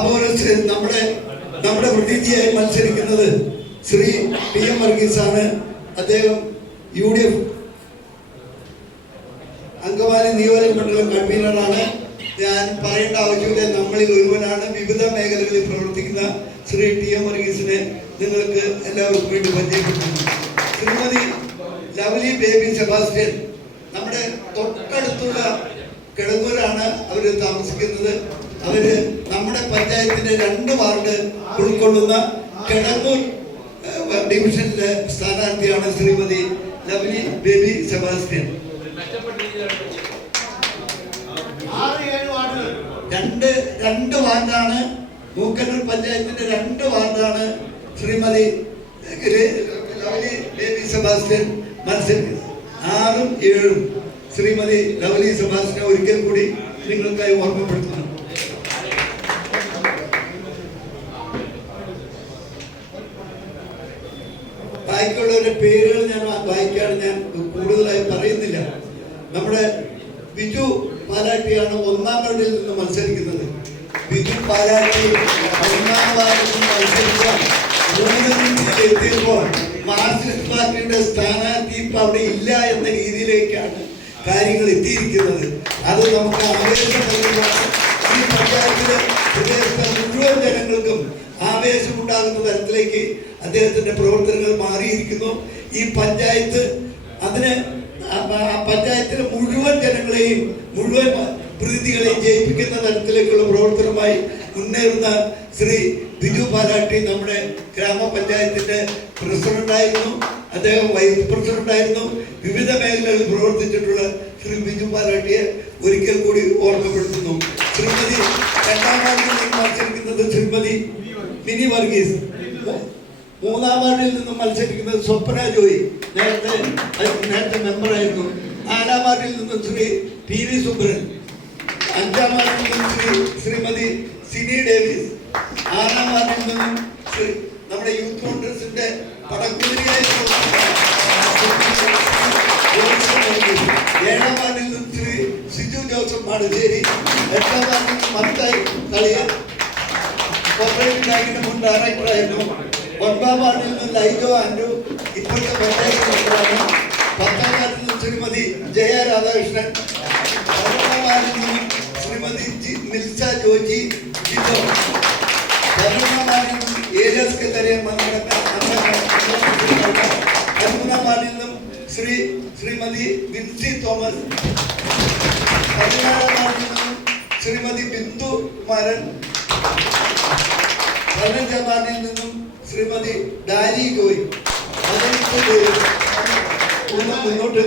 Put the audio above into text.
അപ്പോൾ നമ്മുടെ പ്രതിനിധിയായി മത്സരിക്കുന്നത് ശ്രീ PM വർഗീസ് ആണ്. അദ്ദേഹം UDF അങ്കമാലി നിയോജക മണ്ഡലം കൺവീനറാണ്. ഞാൻ പറയേണ്ട ആവശ്യമില്ല, നമ്മളിൽ ഒരുവനാണ്. വിവിധ മേഖലകളിൽ പ്രവർത്തിക്കുന്ന ശ്രീ TM വർഗീസിനെ നിങ്ങൾക്ക് എല്ലാവർക്കും വേണ്ടി പരിചയപ്പെടുത്തുന്നു. ശ്രീമതി ലവ്ലി ബേബി സെബാസ്റ്റ്യൻ നമ്മുടെ തൊട്ടടുത്തുള്ള കിടങ്ങൂരാണ് അവർ താമസിക്കുന്നത്. അവര് നമ്മുടെ പഞ്ചായത്തിന്റെ 2 വാർഡ് ഉൾക്കൊള്ളുന്ന കിടങ്ങൂർ ഡിവിഷനിലെ സ്ഥാനാർത്ഥിയാണ് ശ്രീമതി ലവ്ലി ബേബി സെബാസ്റ്റ്യൻ. 2 വാർഡാണ് മൂക്കന്നൂർ പഞ്ചായത്തിന്റെ 2 വാർഡാണ് ശ്രീമതി ലവ്ലി ബേബി സെബാസ്റ്റ്യൻ മത്സരിക്കുന്നത്. 6ഉം 7ഉം ശ്രീമതി ലവ്ലി സെബാസ്റ്റ്യൻ ഒരിക്കൽ കൂടി നിങ്ങൾക്കായി ഓർമ്മപ്പെടുത്തുന്നു. ബാക്കിയുള്ളവരുടെ പേരുകൾ ഞാൻ വായിക്കാണ്, ഞാൻ കൂടുതലായി പറയുന്നില്ല. നമ്മുടെ ബിജു പാലാട്ടിയാണ് 1ാം വാർഡിൽ നിന്ന് മത്സരിക്കുന്നത്. ബിജു പാലാട്ടി 1ാം വാർഡിൽ നിന്ന് മത്സരിക്കാൻ 3 എത്തിയപ്പോൾ മാർക്സിസ്റ്റ് പാർട്ടിയുടെ സ്ഥാനാർത്ഥി ഇപ്പൊ അവിടെ ഇല്ല എന്ന രീതിയിലേക്കാണ് കാര്യങ്ങൾ എത്തിയിരിക്കുന്നത്. അത് നമുക്ക് ആവേശം നൽകുന്നതാണ്. ഈ പഞ്ചായത്തിലെ പ്രദേശത്തെ മുഴുവൻ ജനങ്ങൾക്കും ആവേശമുണ്ടാകുന്ന തരത്തിലേക്ക് അദ്ദേഹത്തിന്റെ പ്രവർത്തനങ്ങൾ മാറിയിരിക്കുന്നു. ഈ പഞ്ചായത്ത് പഞ്ചായത്തിലെ മുഴുവൻ ജനങ്ങളെയും മുഴുവൻ പ്രതിനിധികളെയും ജയിപ്പിക്കുന്ന തരത്തിലേക്കുള്ള പ്രവർത്തനമായി മുന്നേറുന്ന ശ്രീ ബിജു പാലാട്ടി നമ്മുടെ ഗ്രാമപഞ്ചായത്തിന്റെ പ്രസിഡന്റായിരുന്നു. അദ്ദേഹം വൈസ് പ്രസിഡന്റായിരുന്നു. വിവിധ മേഖലകളിൽ പ്രവർത്തിച്ചിട്ടുള്ള ശ്രീ ബിജു പാലാട്ടിയെ ഒരിക്കൽ കൂടി ഓർമ്മപ്പെടുത്തുന്നു. ശ്രീമതി 2ാം വാർഡിൽ നിന്ന് മത്സരിക്കുന്നത് ശ്രീമതി മിനി വർഗീസ്. 3ാം വാർഡിൽ നിന്നും മത്സരിക്കുന്നത് സ്വപ്ന ജോയി, നേരത്തെ മെമ്പറായിരുന്നു. 4ാം വാർഡിൽ നിന്നും ശ്രീ PV സുബ്രൻ. 5ാം വാർഡിൽ നിന്നും ശ്രീമതി സിനി ഡേവിസ്. 6ാം വാർഡിൽ നിന്നും നമ്മുടെ യൂത്ത് കോൺഗ്രസിന്റെ പടക്കുതിരിയായിട്ടുള്ള 7ാം വാർഡിൽ നിന്നും ശ്രീ സിജു ജോസഫ് മാടുശ്ശേരി. 8ാം വാർഡിൽ നിന്നും മത്തായി കളിയൻ, കോർപ്പറേറ്റ് ബാങ്കിന്റെ മുൻ ഡയറക്ടറായിരുന്നു. 9ാം വാർഡിൽ നിന്ന് ലൈജോ ആൻഡ്രു, ഇപ്പോഴത്തെ പഞ്ചായത്ത് മെമ്പറാണ്. 10ാം വാർഡിൽ നിന്ന് ശ്രീമതി ജയ രാധാകൃഷ്ണൻ. 11ാം വാർഡിൽ നിന്നും ശ്രീമതി മിൽസ ജോജി ജിജോ. 11ാം വാർഡിൽ നിന്നും ഏരിയസ് കത്തരയും. 13ാം വാർഡിൽ നിന്നും ശ്രീമതി വിൻസി തോമസ്. 14ാം വാർഡിൽ നിന്നും ശ്രീമതി ബിന്ദു കുമാരൻ. 15ാം വാർഡിൽ നിന്നും ശ്രീമതി ഡാലി ജോയ്. മുന്നോട്ട്